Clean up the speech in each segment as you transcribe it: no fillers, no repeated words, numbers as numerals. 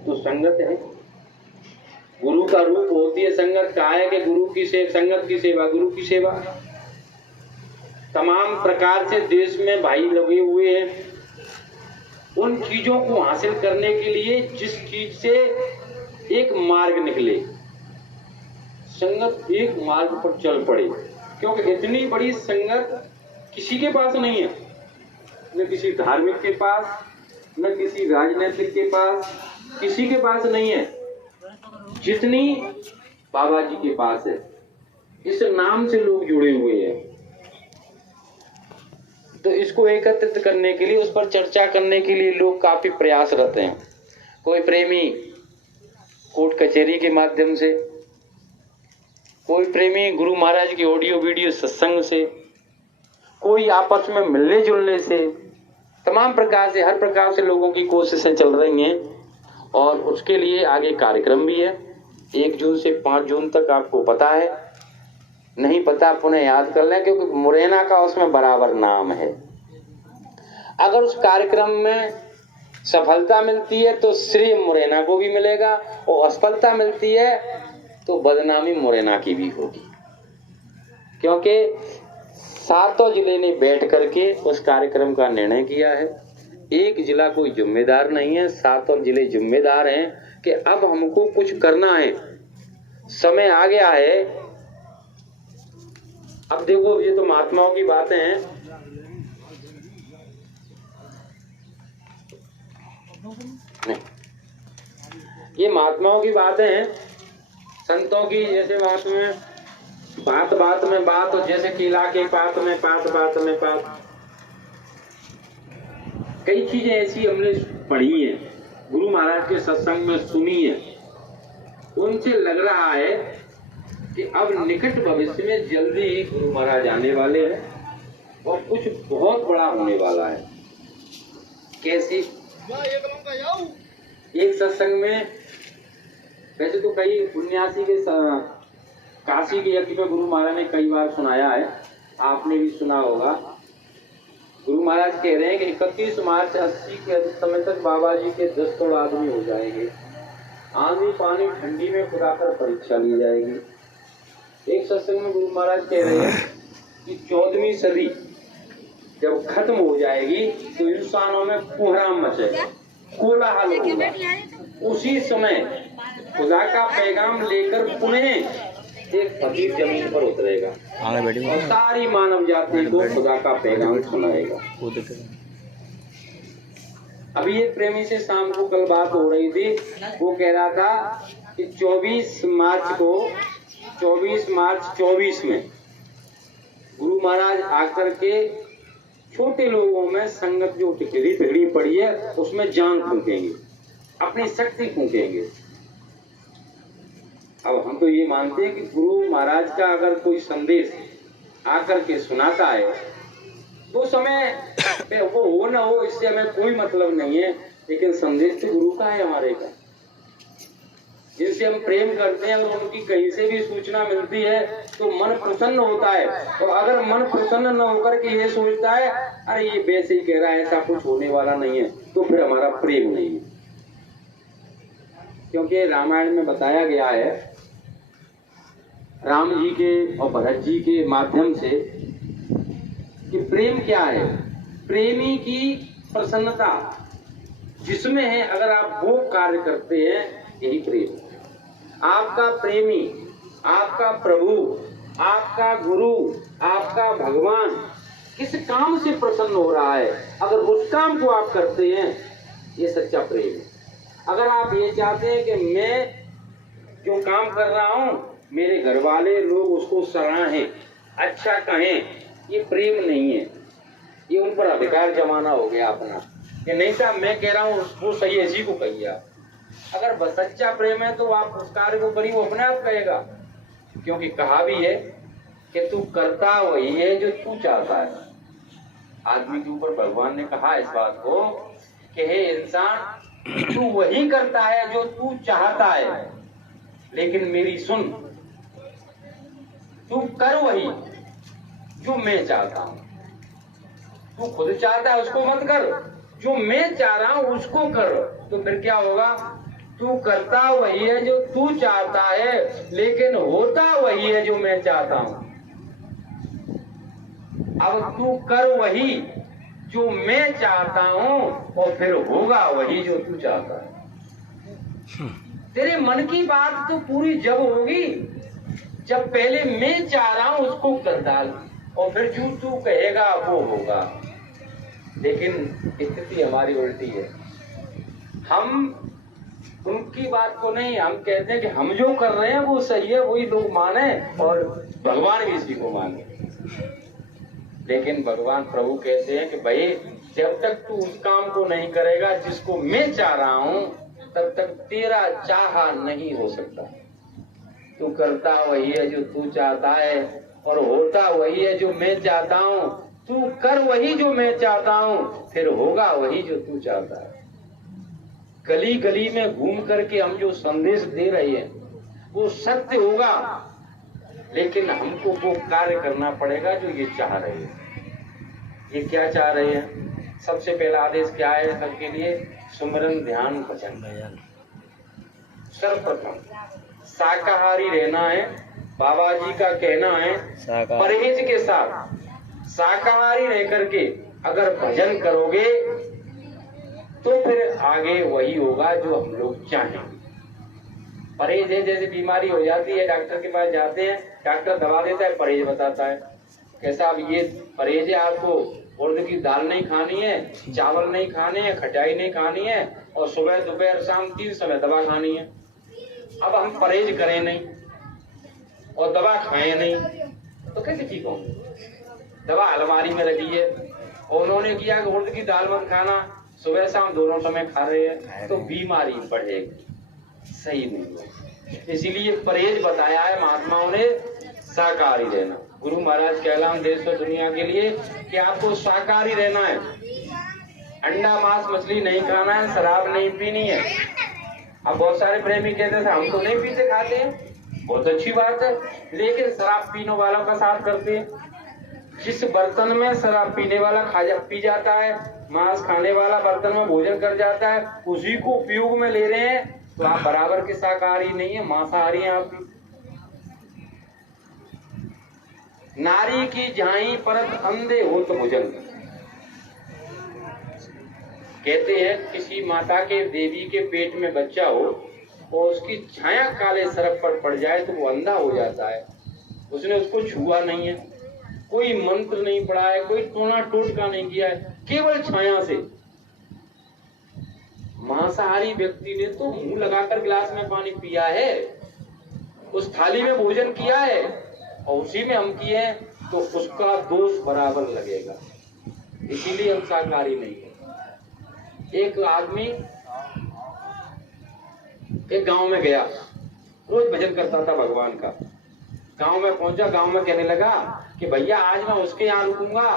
तो संगत है। गुरु का रूप होती है संगत। कहा है कि गुरु की संगत की सेवा, गुरु की सेवा। तमाम प्रकार से देश में भाई लगे हुए हैं उन चीजों को हासिल करने के लिए जिस चीज से एक मार्ग निकले, संगत एक मार्ग पर चल पड़े। क्योंकि इतनी बड़ी संगत किसी के पास नहीं है, न किसी धार्मिक के पास, न किसी राजनीतिक के पास, किसी के पास नहीं है जितनी बाबा जी के पास है। इस नाम से लोग जुड़े हुए हैं। तो इसको एकत्रित करने के लिए, उस पर चर्चा करने के लिए लोग काफी प्रयासरत हैं। कोई प्रेमी कोर्ट कचहरी के माध्यम से, कोई प्रेमी गुरु महाराज की ऑडियो वीडियो सत्संग से, कोई आपस में मिलने जुलने से, तमाम प्रकार से, हर प्रकार से लोगों की कोशिशें चल रही हैं। और उसके लिए आगे कार्यक्रम भी है। 1 जून से 5 जून तक आपको पता है, नहीं पता पुनः याद कर लें, क्योंकि मुरैना का उसमें बराबर नाम है। अगर उस कार्यक्रम में सफलता मिलती है तो श्रेय मुरैना को भी मिलेगा, और असफलता मिलती है तो बदनामी मुरैना की भी होगी। क्योंकि 7 जिले ने बैठ करके उस कार्यक्रम का निर्णय किया है। एक जिला कोई जिम्मेदार नहीं है, 7 जिले जिम्मेदार हैं कि अब हमको कुछ करना है, समय आ गया है। अब देखो, ये तो महात्माओं की बातें हैं। नहीं, ये महात्माओं की बातें हैं, संतों की। जैसे बात में बात, बात में बात, और जैसे केला के पात में पात, बात में पात। कई चीजें ऐसी हमने पढ़ी है, गुरु महाराज के सत्संग में सुनी है। उनसे लग रहा है कि अब निकट भविष्य में जल्दी ही गुरु महाराज आने वाले हैं और कुछ बहुत बड़ा होने वाला है। कैसी? एक सत्संग में, वैसे तो कई उन्यासी के काशी के यज्ञ में गुरु महाराज ने कई बार सुनाया है, आपने भी सुना होगा। गुरु महाराज कह रहे हैं कि 31 मार्च 80 के समय तक बाबा जी के 10 करोड़ आदमी हो जाएंगे। आंधी पानी ठंडी में खुदा कर परीक्षा ली जाएगी। एक सत्संग में गुरु महाराज कह रहे हैं कि 14वीं सदी जब खत्म हो जाएगी तो इंसानों में कोहराम मचेगा, कोलाहल होगा। उसी समय खुदा का पैगाम लेकर पुनः एक फकीर जमीन पर उतरेगा और सारी मानव जाति को खुदा का पैगाम सुनाएगा। अभी एक प्रेमी से शाम को कल बात हो रही थी, वो कह रहा था कि 24 मार्च 24 में गुरु महाराज आकर के छोटे लोगों में संगत जो टिकड़ी पड़ी है उसमें जान फूकेंगे, अपनी शक्ति फूकेंगे। अब हम तो ये मानते हैं कि गुरु महाराज का अगर कोई संदेश आकर के सुनाता है तो समय वो हो ना हो, इससे हमें कोई मतलब नहीं है, लेकिन संदेश तो गुरु का है, हमारे का, जिनसे हम प्रेम करते हैं और उनकी कहीं से भी सूचना मिलती है तो मन प्रसन्न होता है। और अगर मन प्रसन्न न होकर के ये सोचता है अरे ये वैसे ही कह रहा है, ऐसा कुछ होने वाला नहीं है, तो फिर हमारा प्रेम नहीं है। क्योंकि रामायण में बताया गया है, राम जी के और भरत जी के माध्यम से, कि प्रेम क्या है। प्रेमी की प्रसन्नता जिसमें है, अगर आप वो कार्य करते हैं, यही प्रेम। आपका प्रेमी, आपका प्रभु, आपका गुरु, आपका भगवान किस काम से प्रसन्न हो रहा है, अगर उस काम को आप करते हैं, ये सच्चा प्रेम है। अगर आप ये चाहते हैं कि मैं जो काम कर रहा हूं मेरे घर वाले लोग उसको सराहें, अच्छा कहें, ये प्रेम नहीं है, ये उन पर अधिकार जमाना हो गया अपना, कि नहीं साहब मैं कह रहा हूँ वो सही है, इसी को कहिए आप। अगर सच्चा प्रेम है तो आप उस कार्य को करिए, वो अपने आप कहेगा। क्योंकि कहा भी है कि तू करता वही है जो तू चाहता है। आदमी के ऊपर भगवान ने कहा इस बात को कि हे इंसान, तू वही करता है जो तू चाहता है, लेकिन मेरी सुन, तू कर वही जो मैं चाहता हूं। तू खुद चाहता है उसको मत कर, जो मैं चाह रहा हूं उसको कर। तो फिर क्या होगा, तू करता वही है जो तू चाहता है, लेकिन होता वही है जो मैं चाहता हूं। अब तू कर वही जो मैं चाहता हूं और फिर होगा वही जो तू चाहता है। तेरे मन की बात तो पूरी जब होगी जब पहले मैं चाह रहा हूं उसको कर डाल, और फिर जो तू कहेगा वो होगा। लेकिन स्थिति हमारी उल्टी है। हम उनकी बात को नहीं, हम कहते हैं कि हम जो कर रहे हैं वो सही है, वही लोग माने और भगवान भी इसी को माने। लेकिन भगवान प्रभु कहते हैं कि भाई जब तक तू उस काम को नहीं करेगा जिसको मैं चाह रहा हूं, तब तक तेरा चाहा नहीं हो सकता। तू करता वही है जो तू चाहता है और होता वही है जो मैं चाहता हूं। तू कर वही जो मैं चाहता हूं, फिर होगा वही जो तू चाहता है। गली गली में घूम करके हम जो संदेश दे रहे हैं वो सत्य होगा, लेकिन हमको वो कार्य करना पड़ेगा जो ये चाह रहे हैं। ये क्या चाह रहे हैं? सबसे पहला आदेश क्या है सबके लिए? सुमिरन, ध्यान, भजन। सर्वप्रथम शाकाहारी रहना है। बाबा जी का कहना है परहेज के साथ शाकाहारी रह करके अगर भजन करोगे तो फिर आगे वही होगा जो हम लोग चाहें। परहेज है, जैसे बीमारी हो जाती है डॉक्टर के पास जाते हैं, डॉक्टर दवा देता है, परहेज बताता है कैसा, अब ये परहेज है, आपको उड़द की दाल नहीं खानी है, चावल नहीं खाने हैं, खटाई नहीं खानी है, और सुबह दोपहर शाम 3 समय दवा खानी है। अब हम परहेज करें नहीं और दवा खाएं नहीं तो कैसे ठीक होंगे? दवा अलमारी में रखी है और उन्होंने किया कि उड़द की दाल मत खाना, सुबह शाम दोनों समय खा रहे हैं, तो बीमारी बढ़ेगी, सही नहीं है। इसीलिए परहेज बताया है महात्माओं ने, शाकाहारी रहना। गुरु महाराज का ऐलान देश और दुनिया के लिए कि आपको शाकाहारी रहना है, अंडा मांस मछली नहीं खाना है, शराब नहीं पीनी है। अब बहुत सारे प्रेमी कहते थे हम तो नहीं पीते खाते हैं, बहुत अच्छी बात है, लेकिन शराब पीने वालों का साथ करते हैं। जिस बर्तन में शराब पीने वाला पी जाता है, मांस खाने वाला बर्तन में भोजन कर जाता है, उसी को उपयोग में ले रहे हैं, तो आप बराबर के शाकाहारी नहीं है, मांसाहारी हैं आप। नारी की झाई परत अंधे हो तो भोजन। कहते हैं किसी माता के देवी के पेट में बच्चा हो और उसकी छाया काले सरप पर पड़ जाए तो वो अंधा हो जाता है। उसने उसको छुआ नहीं है, कोई मंत्र नहीं पढ़ा है, कोई टोना टोटका नहीं किया है, केवल छाया से। मांसाहारी व्यक्ति ने तो मुंह लगाकर गिलास में पानी पिया है, उस थाली में भोजन किया है और उसी में हम किए हैं, तो उसका दोष बराबर लगेगा। इसीलिए हम शाकाहारी नहीं है। एक आदमी एक गांव में गया, रोज भजन करता था भगवान का। गांव में पहुंचा, गांव में कहने लगा कि भैया आज मैं उसके यहाँ रुकूंगा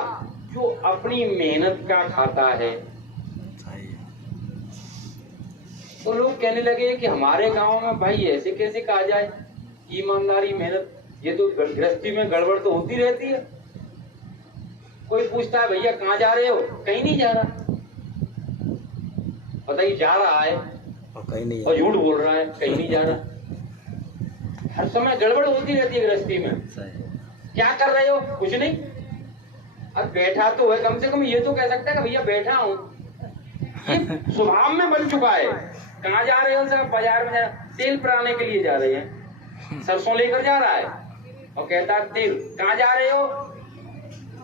जो अपनी मेहनत का खाता है। तो लोग कहने लगे कि हमारे गांव में भाई ऐसे कैसे कहा जाए, ईमानदारी मेहनत, ये तो गृहस्थी में गड़बड़ तो होती रहती है। कोई पूछता है भैया कहाँ जा रहे हो, कहीं नहीं जा रहा, बताइए जा रहा है और कहीं नहीं, और झूठ बोल रहा है, कहीं नहीं जा रहा। हर समय गड़बड़ होती रहती है गृहस्थी में। क्या कर रहे हो? कुछ नहीं। अब बैठा तो है, कम से कम ये तो कह सकता है कि भैया बैठा हूँ। स्वभाव में बन चुका है। कहाँ जा रहे हो सर? बाजार में तेल पिराने के लिए जा रहे हैं, सरसों लेकर जा रहा है और कहता है तेल। कहाँ जा रहे हो?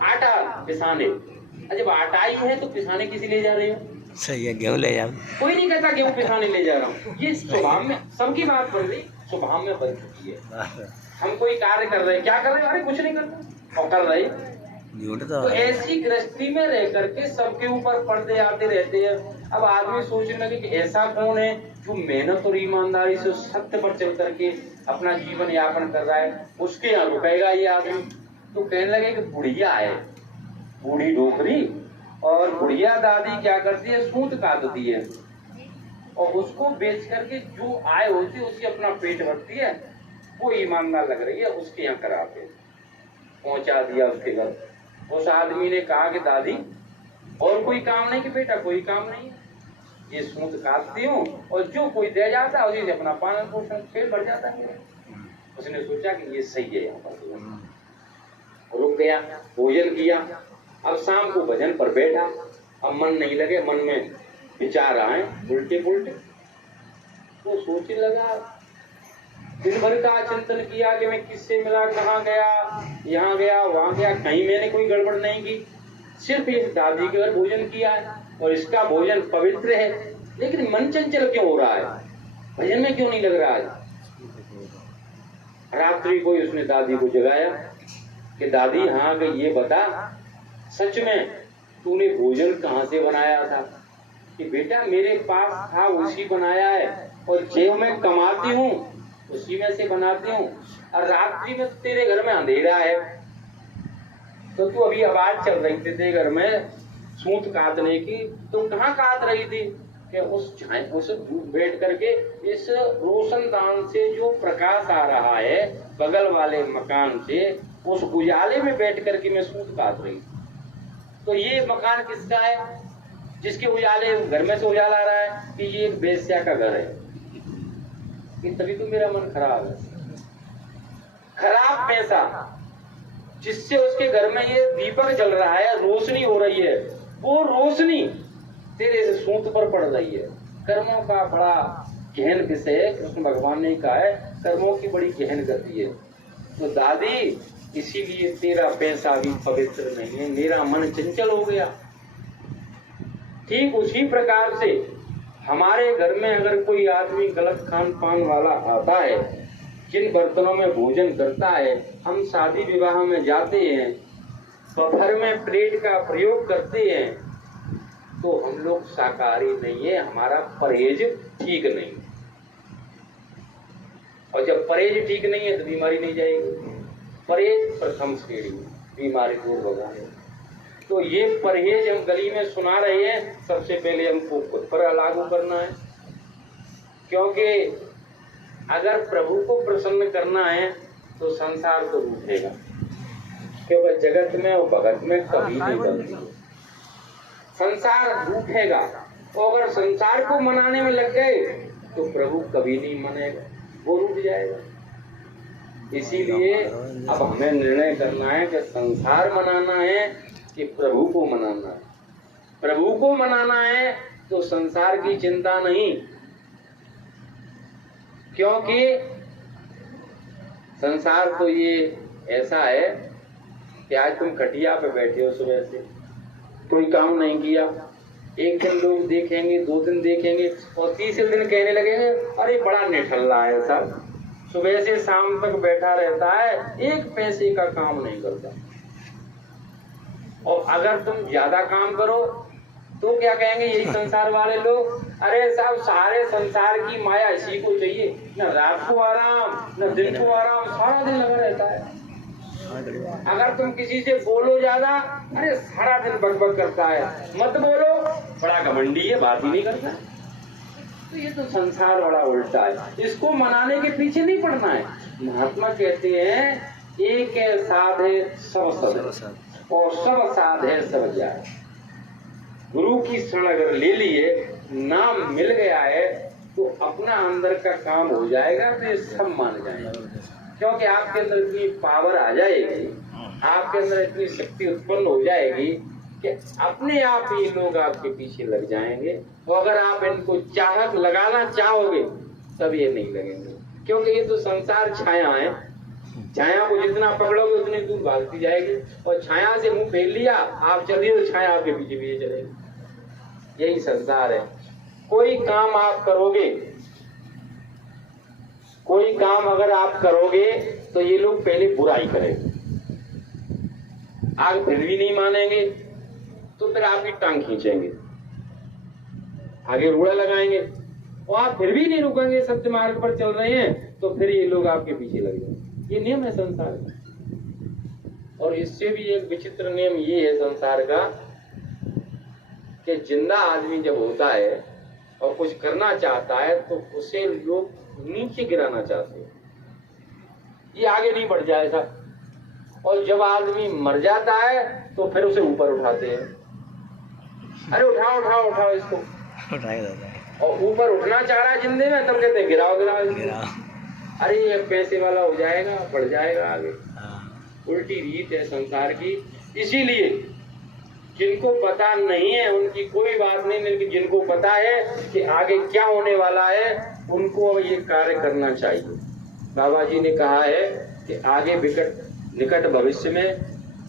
आटा पिसाने। जब आटा ही है तो पिसाने किसी ले जा रहे हो? सही है, गेहूं ले जाओ। कोई नहीं कहता गेहूं पिसाने ले जा रहा हूँ। ये स्वभाव में, सबकी बात बन रही, स्वभाव में बन चुकी है। हम कोई कार्य कर रहे हैं, क्या कर रहे हैं? अरे कुछ नहीं कर रहे और कर रहे हैं। तो ऐसी गृहस्थी में रह करके सबके ऊपर पर्दे आते रहते हैं। अब आदमी सोचने लगे कि ऐसा कौन है जो मेहनत और ईमानदारी से सत्य पर चल करके अपना जीवन यापन कर रहा है, उसके यहाँ रुकेगा ये आदमी। तो कहने लगे कि बुढ़िया है, बूढ़ी डोकरी, और बुढ़िया दादी क्या करती है, सूत काटती है और उसको बेच करके जो आय होती है उसकी अपना पेट भरती है। वो ईमानदार लग रही है, उसके यहाँ कराते, पहुंचा दिया उसके घर। उस आदमी ने कहा कि दादी और कोई काम नहीं? कि बेटा कोई काम नहीं। ये सूत काटती हूँ और जो कोई दे जाता है उसी से अपना पालन पोषण पेट भर जाता है। उसने सोचा कि ये सही है, यहाँ पर रुक गया, भोजन किया। अब शाम को भजन पर बैठा, अब मन नहीं लगे, मन में विचार आए उल्टे पुल्टे। वो सोचने लगा, दिन भर का चिंतन किया कि मैं किससे मिला, कहाँ गया, यहाँ गया, वहां गया, कहीं मैंने कोई गड़बड़ नहीं की, सिर्फ इस दादी के घर भोजन किया है और इसका भोजन पवित्र है, लेकिन मन चंचल क्यों हो रहा है, भजन में क्यों नहीं लग रहा है। रात्रि को उसने दादी को जगाया कि दादी हाँ कि ये बता, सच में तूने भोजन कहाँ से बनाया था। कि बेटा मेरे पास था उसी बनाया है, और जेब में कमाती हूँ उसी में से बनाती हूँ, और रात्रि में तेरे घर में अंधेरा है तो तू अभी आवाज चल रही थी तेरे घर में सूत काटने की, तो कहाँ काट रही थी कि उस बैठ करके इस रोशनदान से जो प्रकाश आ रहा है बगल वाले मकान से, उस उजाले में बैठ करके मैं सूत काट रही। तो ये मकान किसका है जिसके उजाले घर में से उजाला आ रहा है कि ये एक वेश्या का घर है। कि तभी तो मेरा मन खराब है। खराब पैसा जिससे उसके घर में ये दीपक जल रहा है, रोशनी हो रही है, वो रोशनी तेरे से सूत पर पड़ रही है। कर्मों का बड़ा गहन विषय है, कृष्ण भगवान ने कहा है कर्मों की बड़ी गहन गति है। तो दादी इसीलिए तेरा पैसा भी पवित्र नहीं है, मेरा मन चंचल हो गया। ठीक उसी प्रकार से हमारे घर में अगर कोई आदमी गलत खान पान वाला आता है, जिन बर्तनों में भोजन करता है, हम शादी विवाह में जाते हैं तो घर में प्लेट का प्रयोग करते हैं, तो हम लोग शाकाहारी नहीं है, हमारा परहेज ठीक नहीं। और जब परहेज ठीक नहीं है तो बीमारी नहीं जाएगी। परहेज प्रथम श्रेणी, बीमारी दूर होगा। तो ये परहेज हम गली में सुना रहे हैं, सबसे पहले हमको खुद पर लागू करना है। क्योंकि अगर प्रभु को प्रसन्न करना है तो संसार को रूठेगा, क्योंकि जगत में और भगत में कभी नहीं बनती। संसार रूठेगा, और अगर संसार को मनाने में लग गए तो प्रभु कभी नहीं मनेगा, वो रूठ जाएगा। इसीलिए अब हमें निर्णय करना है कि संसार मनाना है कि प्रभु को मनाना है। प्रभु को मनाना है तो संसार की चिंता नहीं, क्योंकि संसार तो ये ऐसा है कि आज तुम खटिया पे बैठे हो, सुबह से कोई काम नहीं किया, एक दिन लोग देखेंगे, 2 दिन देखेंगे, और तीसरे दिन कहने लगेंगे अरे बड़ा निठल्ला है सब, सुबह से शाम तक बैठा रहता है, एक पैसे का काम नहीं करता। और अगर तुम ज्यादा काम करो तो क्या कहेंगे यही संसार वाले लोग, अरे साहब सारे संसार की माया इसी को चाहिए, न रात को आराम न दिन को आराम, सारा दिन लगा रहता है। अगर तुम किसी से बोलो ज्यादा, अरे सारा दिन बकबक करता है, मत बोलो, बड़ा घमंडी है, बात ही नहीं करता। तो ये तो संसार बड़ा उल्टा है, इसको मनाने के पीछे नहीं पड़ना है। महात्मा कहते हैं एक साधे सब सद और सब साधे सब जाए। गुरु की शरण अगर ले लिए, नाम मिल गया है, तो अपना अंदर का काम हो जाएगा, तो ये सब मान जाएगा। क्योंकि आपके अंदर इतनी पावर आ जाएगी, आपके अंदर इतनी शक्ति उत्पन्न हो जाएगी कि अपने आप ही लोग आपके पीछे लग जाएंगे। और अगर आप इनको चाहत लगाना चाहोगे तब ये नहीं लगेंगे, क्योंकि ये तो संसार छाया है। छाया को जितना पकड़ोगे उतनी दूर भागती जाएगी, और छाया से मुंह फेर लिया आप चलिए तो छाया आपके पीछे पीछे चलेगी। यही संसार है। कोई काम आप करोगे, कोई काम अगर आप करोगे तो ये लोग पहले बुराई करेंगे, आगे फिर भी नहीं मानेंगे तो फिर आपकी टांग खींचेंगे, आगे रूड़ा लगाएंगे, और आप फिर भी नहीं रुकेंगे, सत्य मार्ग पर चल रहे हैं, तो फिर ये लोग आपके पीछे लग जाएंगे। ये नियम है संसार का। और इससे भी एक विचित्र नियम ये है संसार का कि जिंदा आदमी जब होता है और कुछ करना चाहता है तो उसे लोग नीचे गिराना चाहते हैं, ये आगे नहीं बढ़ जाएगा। और जब आदमी मर जाता है तो फिर उसे ऊपर उठाते हैं, अरे उठाओ उठाओ उठाओ इसको, और ऊपर उठना चाह रहा है जिंदे में, तब कहते हैं गिराओ गिराओ। अरे ये पैसे वाला हो जाएगा, बढ़ जाएगा आगे। उल्टी रीत है संसार की। इसीलिए जिनको पता नहीं है उनकी कोई बात नहीं, लेकिन जिनको पता है कि आगे क्या होने वाला है उनको ये कार्य करना चाहिए। बाबा जी ने कहा है कि आगे निकट भविष्य में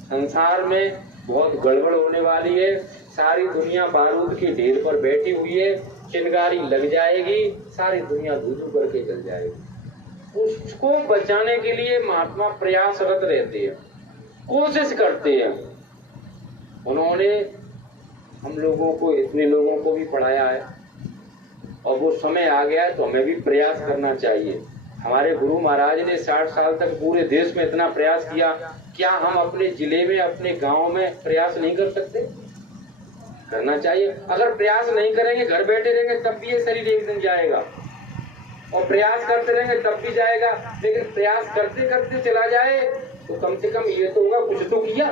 संसार में बहुत गड़बड़ होने वाली है। सारी दुनिया बारूद के ढेर पर बैठी हुई है, चिंगारी लग जाएगी, सारी दुनिया धू करके जल जाएगी। उसको बचाने के लिए महात्मा प्रयासरत रहते हैं, कोशिश करते हैं। उन्होंने हम लोगों को, इतने लोगों को भी पढ़ाया है, और वो समय आ गया है तो हमें भी प्रयास करना चाहिए। हमारे गुरु महाराज ने 60 साल तक पूरे देश में इतना प्रयास किया, क्या हम अपने जिले में, अपने गांव में प्रयास नहीं कर सकते? करना चाहिए। अगर प्रयास नहीं करेंगे, घर बैठे रहेंगे, तब भी ये शरीर एक दिन जाएगा, और प्रयास करते रहेंगे तब भी जाएगा। लेकिन प्रयास करते करते चला जाए तो कम से कम ये तो होगा कुछ तो किया।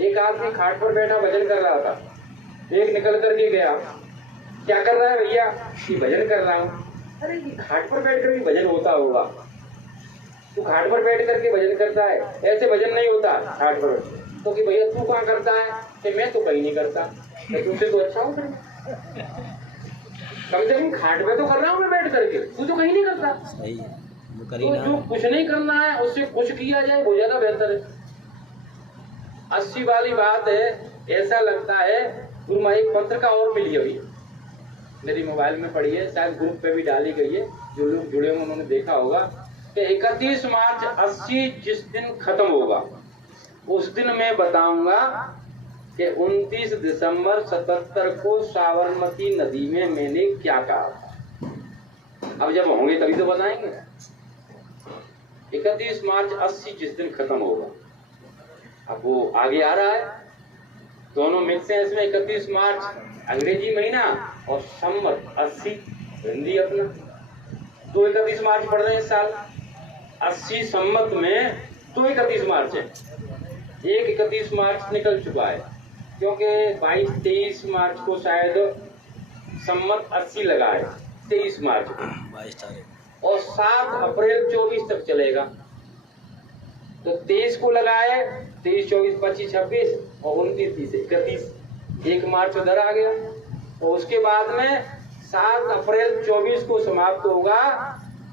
एक आदमी खाट पर बैठा भजन कर रहा था, एक निकल करके गया, क्या कर रहा है भैया? कि भजन कर रहा हूँ। अरे घाट पर बैठ कर भजन होता होगा, तू घाट पर बैठ करके भजन करता है, ऐसे भजन नहीं होता घाट पर। तो कि भैया तू कहाँ करता है? कि मैं तो कहीं नहीं करता। तो तुमसे तो अच्छा हो, कम से कम घाट पे तो कर रहा हूँ मैं बैठ करके, तू तो कहीं नहीं करता। सही है, तो जो कुछ नहीं करना है उससे कुछ किया जाए वो ज्यादा बेहतर है। 80 वाली बात है। ऐसा लगता है गुरु माँ एक पत्रिका और मिली अभी मेरी मोबाइल में पड़ी है, शायद ग्रुप पे भी डाली गई है, जो लोग जुड़े होंगे उन्होंने देखा होगा कि 31 मार्च 80 जिस दिन खत्म होगा उस दिन मैं बताऊंगा कि 29 दिसंबर 77 को साबरमती नदी में मैंने क्या कहा था। अब जब होंगे तभी तो बताएंगे। 31 मार्च 80 जिस दिन खत्म होगा, अब वो आगे आ रहा है, दोनों मिक्स है इसमें। 31 मार्च अंग्रेजी महीना और संवत 80 हिंदी अपना, दो 31 मार्च पड़ रहे हैं इस साल। 80 संवत में 2 31 मार्च है, एक 31 मार्च निकल चुका है, क्योंकि 22-23 मार्च को शायद संवत 80 लगा है, 23 मार्च को 22 तारीख, और 7 अप्रैल 24 तक चलेगा। तो 23 को लगाए, 23, 24, 25, 26 और 29, 30, 31, 1 मार्च उधर आ गया। और उसके बाद में 7 अप्रैल 24 को समाप्त होगा,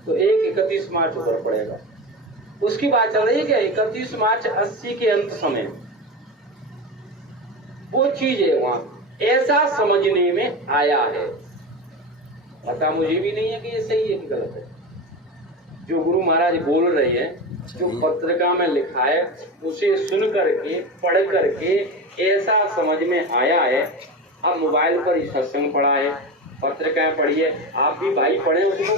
तो 31 मार्च उधर पड़ेगा। उसकी बात चल रही है कि 31 मार्च 80 के अंत समय वो चीज है वहां, ऐसा समझने में आया है। पता मुझे भी नहीं है कि ये सही है कि गलत है। जो गुरु महाराज बोल रहे हैं, जो पत्रिका में लिखा है, उसे सुन करके, पढ़ करके ऐसा समझ में आया है। अब मोबाइल पर ही सत्संग पढ़ा है, पत्रिकाएं पढ़ी है, आप भी भाई पढ़े उसको,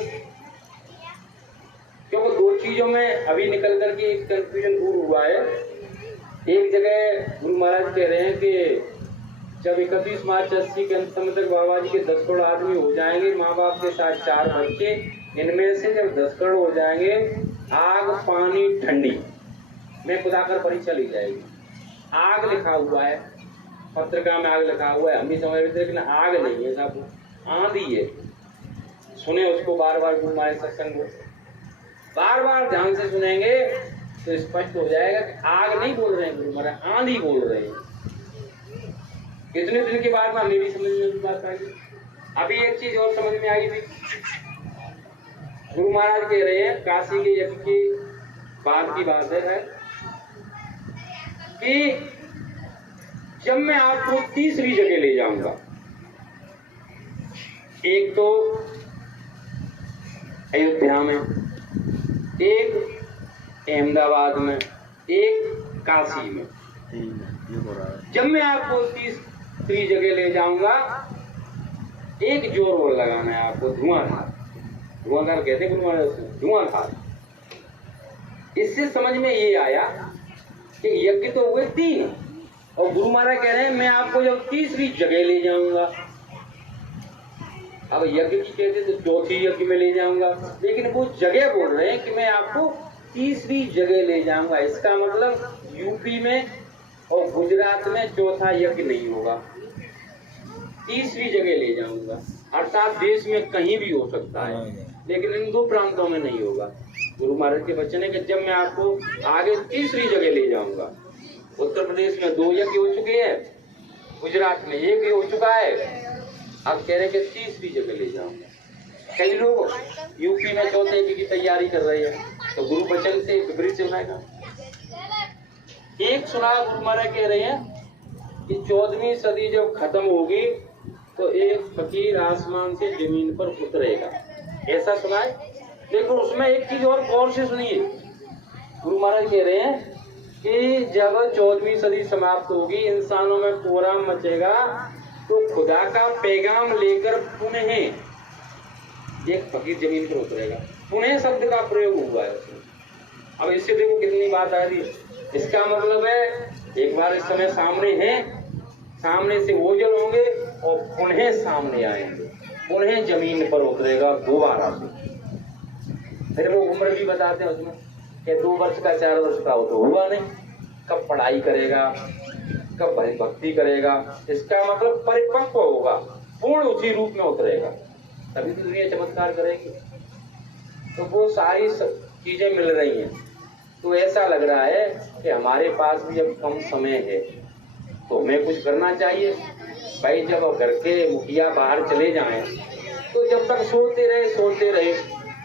क्योंकि 2 चीजों में अभी निकल करके एक कंफ्यूजन दूर हुआ है। एक जगह गुरु महाराज कह रहे हैं कि जब 31 मार्च 80 के अंत तक बाबा जी के 10 करोड़ आदमी हो जाएंगे, माँ बाप के साथ 4 बच्चे, इनमें से जब 10 करोड़ हो जाएंगे, आग पानी ठंडी में खुदाकर परीक्षा ली जाएगी। आग लिखा हुआ है पत्रिका में, आग लिखा हुआ है, हम भी समझ रहे थे, लेकिन आग नहीं है साहब, आंधी है। सुने उसको बार बार गुरु महाराज सत्संग को, बार बार ध्यान से सुनेंगे तो स्पष्ट हो जाएगा कि आग नहीं बोल रहे हैं गुरु महाराज, आंधी बोल रहे हैं। इतने दिन के बाद हमें भी समझ में बात आई। अभी एक चीज और समझ में आई थी, गुरु महाराज कह रहे हैं, काशी के यज्ञ की बात है कि जब मैं आपको तीसरी जगह ले जाऊंगा, एक तो अयोध्या में, एक अहमदाबाद में, एक काशी में, जब मैं आपको तीसरी जगह ले जाऊंगा, एक जोर और लगाना है आपको, धुआंधार। धुआंधार कहते हैं गुरु महाराज, धुआंधार। इससे समझ में ये आया कि यज्ञ तो हुए 3, और गुरु महाराज कह रहे हैं मैं आपको जब तीसरी जगह ले जाऊंगा। अब यज्ञ की कहते तो चौथी यज्ञ में ले जाऊंगा, लेकिन वो जगह बोल रहे हैं कि मैं आपको तीसरी जगह ले जाऊंगा। इसका मतलब यूपी में और गुजरात में चौथा यज्ञ नहीं होगा। तीसरी जगह ले जाऊंगा, अर्थात देश में कहीं भी हो सकता है, लेकिन इन 2 प्रांतों में नहीं होगा। गुरु महाराज के वचन है कि जब मैं आपको आगे तीसरी जगह ले जाऊंगा। उत्तर प्रदेश में 2 यज्ञ हो चुके हैं, गुजरात में 1 हो चुका है, अब कह रहे कि तीसरी जगह ले जाऊंगा। कई लोग यूपी में 4थे यज्ञ की तैयारी कर रहे हैं, तो गुरु वचन से विपरीत सुनाएगा। एक सुना गुरु महाराज कह रहे हैं कि 14वीं सदी जब खत्म होगी तो एक फकीर आसमान से जमीन पर उतरेगा, ऐसा सुना है। देखो उसमें एक चीज और गौर से सुनिए, गुरु महाराज कह रहे हैं कि जब 14वीं सदी समाप्त होगी, इंसानों में कोहराम मचेगा, तो खुदा का पैगाम लेकर पुनः एक फकीर जमीन पर उतरेगा। पुनः शब्द का प्रयोग हुआ है उसमें। अब इससे देखो कितनी बात आ रही है। इसका मतलब है एक बार इस समय सामने है, सामने से ओझल होंगे और पुनः सामने आएंगे, पुनः जमीन पर उतरेगा दोबारा से। फिर वो उम्र भी बताते हैं उसमें कि 2 वर्ष का 4 वर्ष का हो तो हुआ नहीं, कब पढ़ाई करेगा, कब भक्ति करेगा, इसका मतलब परिपक्व होगा, पूर्ण उसी रूप में उतरेगा, तभी तो दुनिया चमत्कार करेगी। तो वो सारी चीजें मिल रही हैं। तो ऐसा लग रहा है कि हमारे पास भी अब कम समय है, तो हमें कुछ करना चाहिए। भाई जब घर के मुखिया बाहर चले जाएं, तो जब तक सोते रहे।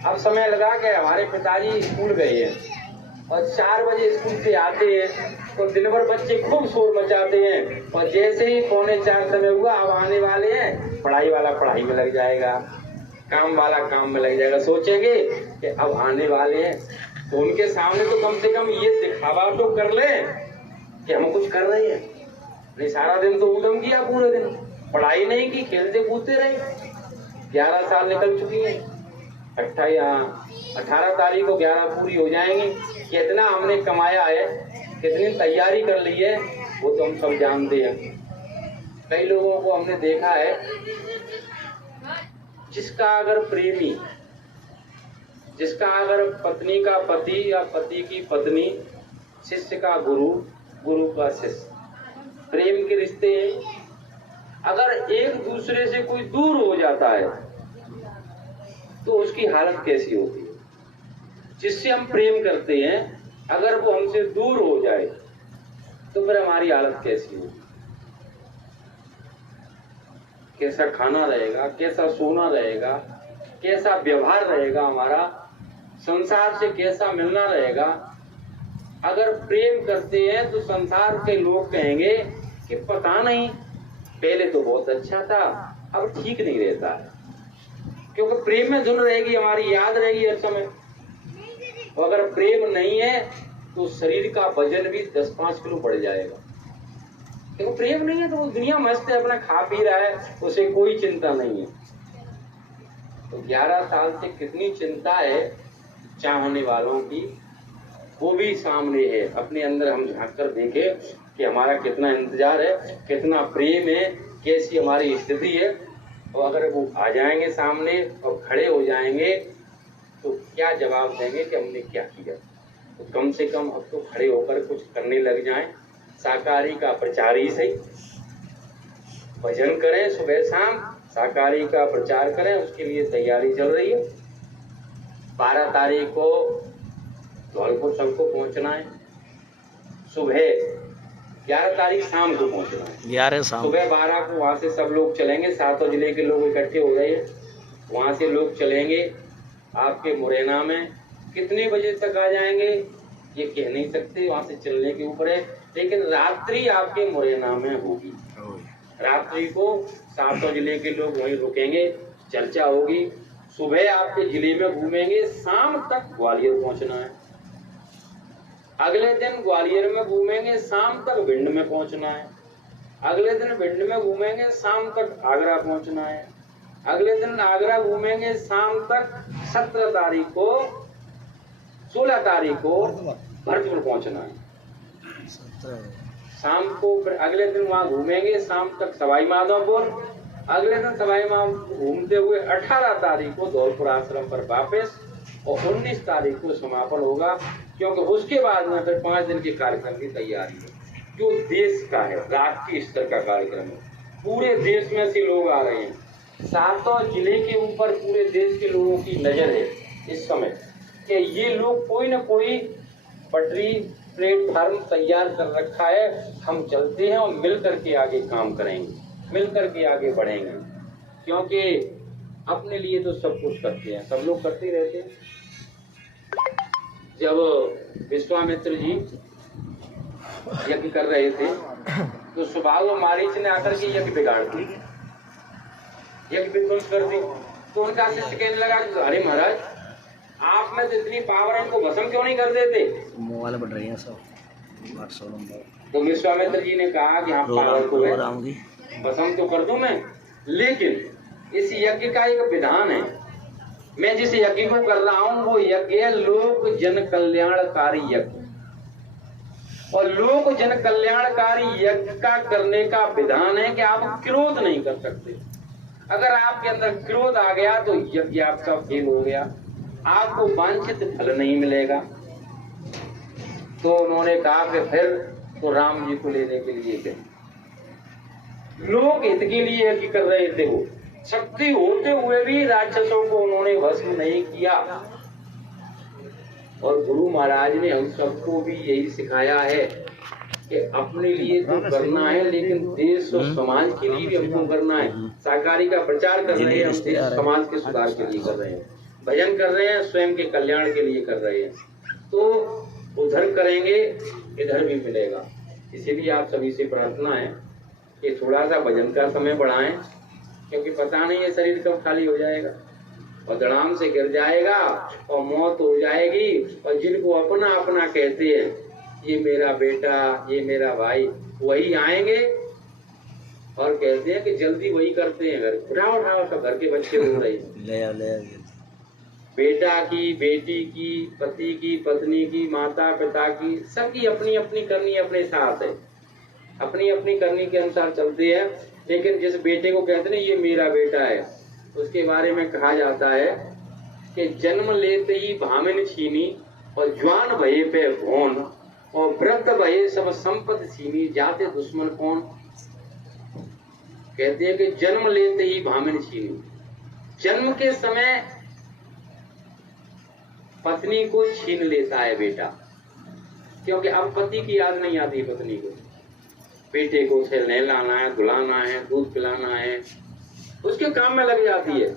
अब समय लगा के हमारे पिताजी स्कूल गए हैं और 4 बजे स्कूल से आते हैं, तो दिन भर बच्चे खूब शोर मचाते हैं, और जैसे ही 3:45 समय हुआ, अब आने वाले हैं, पढ़ाई वाला पढ़ाई में लग जाएगा, काम वाला काम में लग जाएगा। सोचेंगे कि अब आने वाले हैं, तो उनके सामने तो कम से कम ये दिखावा तो कर ले कि हम कुछ कर रहे हैं। नहीं, सारा दिन तो उधम किया, पूरे दिन पढ़ाई नहीं की, खेलते कूदते रहे। 11 साल निकल चुकी है, 18 तारीख को 11 पूरी हो जाएंगी। कितना हमने कमाया है, कितनी तैयारी कर ली है, वो तो हम सब जानते हैं। कई लोगों को हमने देखा है, जिसका अगर प्रेमी, जिसका अगर पत्नी का पति या पति की पत्नी, शिष्य का गुरु, गुरु का शिष्य, प्रेम के रिश्ते हैं, अगर एक दूसरे से कोई दूर हो जाता है तो उसकी हालत कैसी होती है। जिससे हम प्रेम करते हैं, अगर वो हमसे दूर हो जाए तो फिर हमारी हालत कैसी होगी। कैसा खाना रहेगा, कैसा सोना रहेगा, कैसा व्यवहार रहेगा हमारा, संसार से कैसा मिलना रहेगा। अगर प्रेम करते हैं तो संसार के लोग कहेंगे कि पता नहीं, पहले तो बहुत अच्छा था, अब ठीक नहीं रहता है, क्योंकि प्रेम में धुन रहेगी, हमारी याद रहेगी हर समय। और अगर प्रेम नहीं है तो शरीर का वजन भी 10-5 किलो बढ़ जाएगा। देखो प्रेम नहीं है तो वो दुनिया मस्त है, अपना खा पी रहा है, उसे कोई चिंता नहीं है। तो 11 साल से कितनी चिंता है चाहने वालों की, वो भी सामने है। अपने अंदर हम झांक कर देखें कि हमारा कितना इंतजार है, कितना प्रेम है, कैसी हमारी स्थिति है। और अगर वो आ जाएंगे सामने और खड़े हो जाएंगे तो क्या जवाब देंगे कि हमने क्या किया। तो कम से कम अब तो खड़े होकर कुछ करने लग जाएं। शाकाहारी का प्रचार ही सही, भजन करें सुबह शाम, शाकाहारी का प्रचार करें, उसके लिए तैयारी चल रही है। 12 तारीख को धौलपुर सबको पहुंचना है, सुबह 11 तारीख शाम को पहुंचना है। 11 शाम सुबह 12 को वहां से सब लोग चलेंगे, 7 जिले के लोग इकट्ठे हो गए, वहां से लोग चलेंगे आपके मुरैना में। कितने बजे तक आ जाएंगे ये कह नहीं सकते, वहां से चलने के ऊपर है, लेकिन रात्रि आपके मुरैना में होगी। रात्रि को 7 जिले के लोग वहीं रुकेंगे, चर्चा होगी। सुबह आपके जिले में घूमेंगे, शाम तक ग्वालियर पहुंचना है। अगले दिन ग्वालियर में घूमेंगे, शाम तक भिंड में पहुंचना है। अगले दिन भिंड में घूमेंगे, शाम तक आगरा पहुंचना है। अगले दिन आगरा घूमेंगे, शाम तक 17 तारीख को 16 तारीख को भरतपुर पहुंचना है। शाम को अगले दिन वहां घूमेंगे, शाम तक सवाई माधोपुर। अगले दिन सवाई माधोपुर घूमते हुए 18 तारीख को धौलपुर आश्रम पर वापस, और 19 तारीख को समापन होगा, क्योंकि उसके बाद में फिर 5 दिन के कार्यक्रम की तैयारी है, जो देश का है, राष्ट्रीय स्तर का कार्यक्रम है। पूरे देश में से लोग आ रहे हैं। सातों जिले के ऊपर पूरे देश के लोगों की नजर है इस समय कि ये लोग कोई ना कोई पटरी प्लेटफार्म तैयार कर रखा है, हम चलते हैं और मिल करके आगे काम करेंगे, मिल करके आगे बढ़ेंगे। क्योंकि अपने लिए तो सब कुछ करते हैं, सब लोग करते रहते हैं। जब विश्वामित्र जी यज्ञ कर रहे थे तो सुबाल और मारीच ने आकर के यज्ञ बिगाड़ दी, यज्ञ विध्वंस कर दी। तो उनका शिष्य कहने लगा कि अरे महाराज, आप में तो इतनी पावर है, इनको भस्म क्यों नहीं कर देते? मोबाइल बढ़ रही है सब 800 नंबर। तो विश्वामित्र जी ने कहा कि हाँ, पावर को है, भस्म तो कर दूं मैं, लेकिन इस यज्ञ का एक विधान है। मैं जिस यज्ञ को कर रहा हूं वो यज्ञ है लोक जन कल्याणकारी यज्ञ। और लोक जन कल्याणकारी यज्ञ का करने का विधान है कि आप क्रोध नहीं कर सकते। अगर आपके अंदर क्रोध आ गया तो यज्ञ आपका फेल हो गया, आपको वांछित फल नहीं मिलेगा। तो उन्होंने कहा कि फिर तो राम जी को लेने के लिए गए, लोक हित के लिए यज्ञ कर रहे थे। वो शक्ति होते हुए भी राक्षसों को उन्होंने भस्म नहीं किया। और गुरु महाराज ने हम सबको भी यही सिखाया है कि अपने लिए तो करना है, लेकिन देश और समाज के लिए भी हमको करना है। सहकारी का प्रचार कर रहे हैं, हम देश समाज के सुधार के लिए कर रहे हैं, भजन कर रहे हैं, स्वयं के कल्याण के लिए कर रहे हैं। तो उधर करेंगे इधर भी मिलेगा। इसीलिए आप सभी से प्रार्थना है कि थोड़ा सा भजन का समय बढ़ाएं, क्योंकि पता नहीं है शरीर कब खाली हो जाएगा और धड़ाम से गिर जाएगा और मौत हो जाएगी। और जिनको अपना अपना कहते हैं, ये मेरा बेटा, ये मेरा भाई, वही आएंगे और कहते हैं कि जल्दी वही करते हैं, घर उठाओ उठाओ, सब घर के बच्चे रो रहे हैं। बेटा की, बेटी की, पति की, पत्नी की, माता पिता की, सबकी अपनी अपनी करनी अपने साथ है, अपनी अपनी करनी के अनुसार चलते हैं। लेकिन जिस बेटे को कहते हैं ये मेरा बेटा है, उसके बारे में कहा जाता है कि जन्म लेते ही भामिन छीनी और ज्वान भये पे भोन और वृद्ध भये सब संपत्ति छीनी, जाते दुश्मन कौन। कहते हैं कि जन्म लेते ही भामिन छीनी, जन्म के समय पत्नी को छीन लेता है बेटा, क्योंकि अब पति की याद नहीं आती पत्नी को। बेटे को उसे नहलाना है, धुलाना है, दूध पिलाना है, उसके काम में लग जाती है।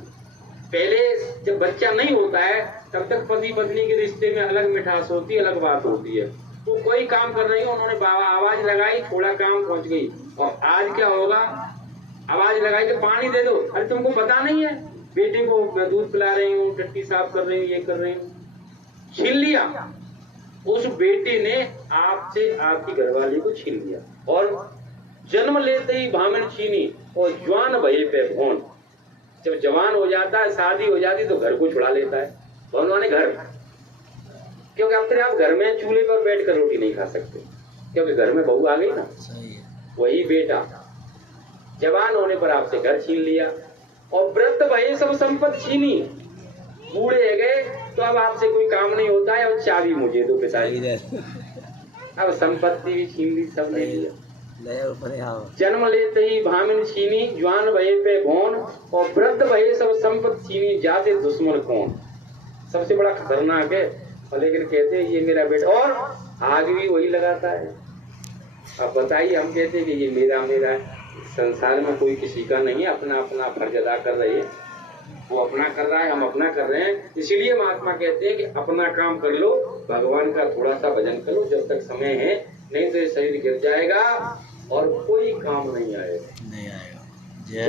पहले जब बच्चा नहीं होता है तब तक पति पत्नी के रिश्ते में अलग मिठास होती है, अलग बात होती है। तो कोई काम कर रही है, उन्होंने आवाज लगाई, थोड़ा काम पहुंच गई। और आज क्या होगा, आवाज लगाई कि पानी दे दो, अरे तुमको पता नहीं है बेटे को मैं दूध पिला रही हूँ, टट्टी साफ कर रही हूँ, ये कर रही हूँ, छीन लिया। उस बेटे ने आपसे आपकी घरवाली को छीन लिया। और जन्म लेते ही भामिन छीनी और ज्वान भये पे भोन, जब जवान हो जाता है, शादी हो जाती तो घर को छुड़ा लेता है। भवन माने घर, क्योंकि अब आप घर में चूल्हे पर बैठ कर रोटी नहीं खा सकते, क्योंकि घर में बहू आ गई ना। वही बेटा जवान होने पर आपसे घर छीन लिया। और वृद्ध भये सब संपत्ति छीनी, बूढ़े गए तो अब आपसे कोई काम नहीं होता है, और चाबी मुझे दो पिताजी। अब संपत्ति भी छीन ली, सब ले लिया। जन्म लेते ही भामिन छीनी, ज्वान भये पे भोन और वृद्ध भये सब संपत्ति छीनी, जाते दुश्मन कौन। सबसे बड़ा खतरनाक है। और लेकिन कहते हैं ये मेरा बेटा, और आग भी वही लगाता है। अब बताइए, हम कहते हैं कि ये मेरा मेरा है। संसार में कोई किसी का नहीं है, अपना अपना फर्ज अदा कर रही है। वो अपना कर रहा है, हम अपना कर रहे हैं। इसीलिए महात्मा कहते हैं कि अपना काम कर लो, भगवान का थोड़ा सा भजन कर लो जब तक समय है, नहीं तो ये शरीर गिर जाएगा और कोई काम नहीं आएगा। जय